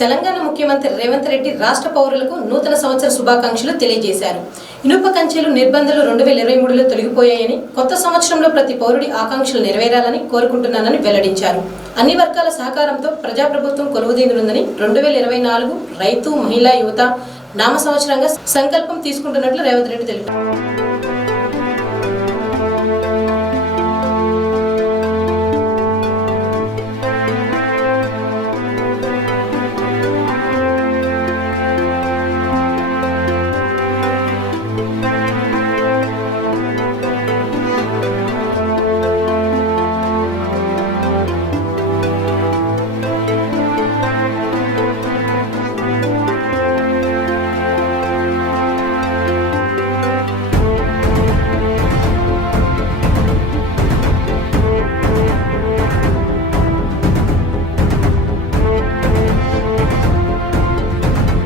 తెలంగాణ ముఖ్యమంత్రి రేవంత్ రెడ్డి రాష్ట్ర పౌరులకు నూతన సంవత్సర శుభాకాంక్షలు తెలియజేశారు. ఇనుప కంచెలు నిర్బంధాలు 2023లో తొలగిపోయాయని, కొత్త సంవత్సరంలో ప్రతి పౌరుడి ఆకాంక్షలు నెరవేరాలని కోరుకుంటున్నానని వెల్లడించారు. అన్ని వర్గాల సహకారంతో ప్రజాప్రభుత్వం కొలువుదీరుందని 2024 రైతు, మహిళా, యువత నామ సంవత్సరంగా సంకల్పం తీసుకుంటున్నట్లు రేవంత్ రెడ్డి తెలిపారు.